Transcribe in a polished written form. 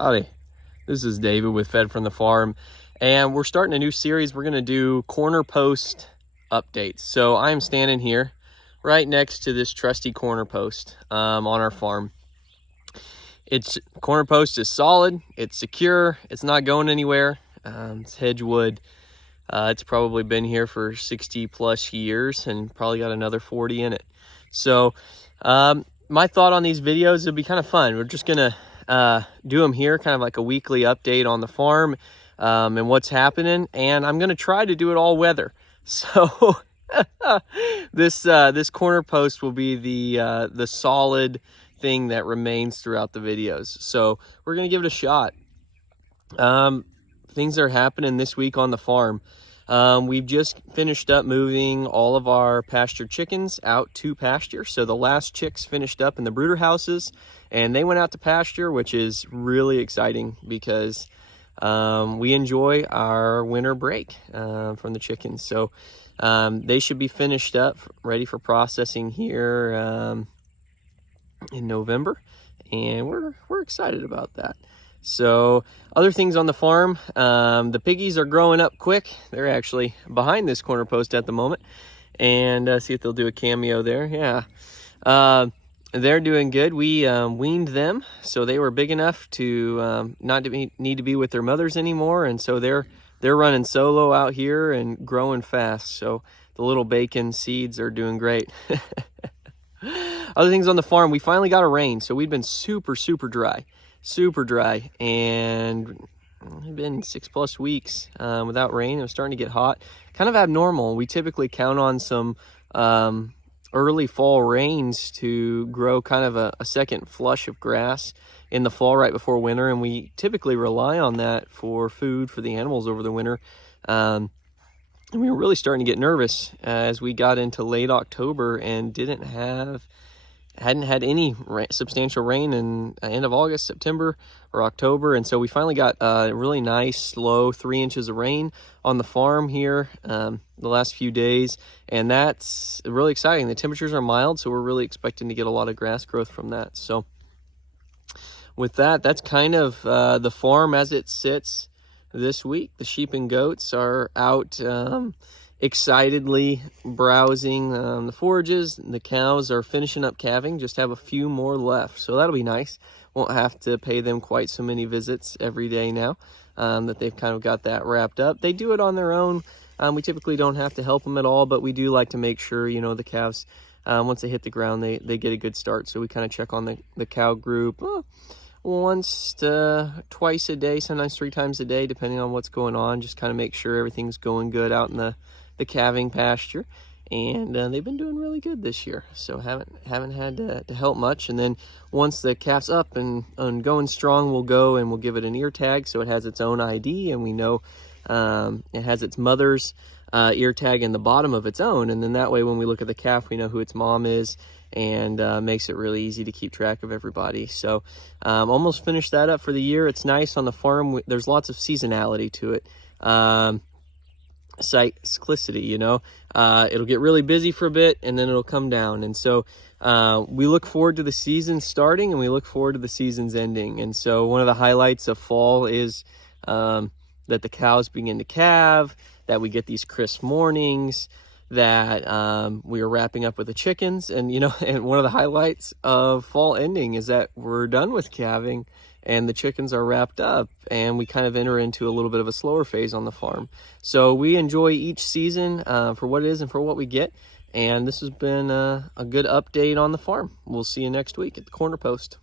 Howdy, this is David with Fed from the Farm, and we're starting a new series. We're going to do Cornerpost updates. So I'm standing here right next to this trusty Cornerpost on our farm. Cornerpost is solid, it's secure, it's not going anywhere. It's hedge wood. It's probably been here for 60 plus years and probably got another 40 in it. So my thought on these videos, it'll be kind of fun. We're just gonna do them here, kind of like a weekly update on the farm and what's happening, and I'm gonna try to do it all weather. So this Cornerpost will be the solid thing that remains throughout the videos. So we're gonna give it a shot. Things are happening this week on the farm. We've just finished up moving all of our pasture chickens out to pasture. So the last chicks finished up in the brooder houses and they went out to pasture, which is really exciting because we enjoy our winter break from the chickens. So they should be finished up, ready for processing here in November, and we're excited about that. So other things on the farm, the piggies are growing up quick. They're actually behind this Cornerpost at the moment, and see if they'll do a cameo there. Yeah, they're doing good. We weaned them, so they were big enough to not need to be with their mothers anymore, and so they're running solo out here and growing fast. So the little bacon seeds are doing great. Other things on the farm, we finally got a rain, so we'd been super dry, and it's been 6+ weeks without rain. It was starting to get hot, kind of abnormal. We typically count on some early fall rains to grow kind of a second flush of grass in the fall right before winter, and we typically rely on that for food for the animals over the winter. And we were really starting to get nervous as we got into late October and hadn't had any substantial rain in end of August, September, or October. And so we finally got a really nice, slow 3 inches of rain on the farm here the last few days. And that's really exciting. The temperatures are mild, so we're really expecting to get a lot of grass growth from that. So with that, that's kind of the farm as it sits this week. The sheep and goats are out excitedly browsing the forages. The cows are finishing up calving, just have a few more left, so that'll be nice. Won't have to pay them quite so many visits every day now that they've kind of got that wrapped up. They do it on their own. We typically don't have to help them at all, but we do like to make sure, you know, the calves, once they hit the ground, they get a good start. So we kind of check on the cow group once to twice a day, sometimes 3 times a day, depending on what's going on. Just kind of make sure everything's going good out in the calving pasture, and they've been doing really good this year, so haven't had to help much. And then once the calf's up and going strong, we'll give it an ear tag so it has its own ID, and we know it has its mother's ear tag in the bottom of its own, and then that way when we look at the calf, we know who its mom is, and makes it really easy to keep track of everybody. So almost finished that up for the year. It's nice on the farm. There's lots of seasonality to it. Cyclicity, you know, it'll get really busy for a bit and then it'll come down. And so we look forward to the season starting and we look forward to the season's ending. And so one of the highlights of fall is that the cows begin to calve, that we get these crisp mornings, that we are wrapping up with the chickens. And, you know, and one of the highlights of fall ending is that we're done with calving and the chickens are wrapped up, and we kind of enter into a little bit of a slower phase on the farm. So we enjoy each season for what it is and for what we get. And this has been a good update on the farm. We'll see you next week at the Cornerpost.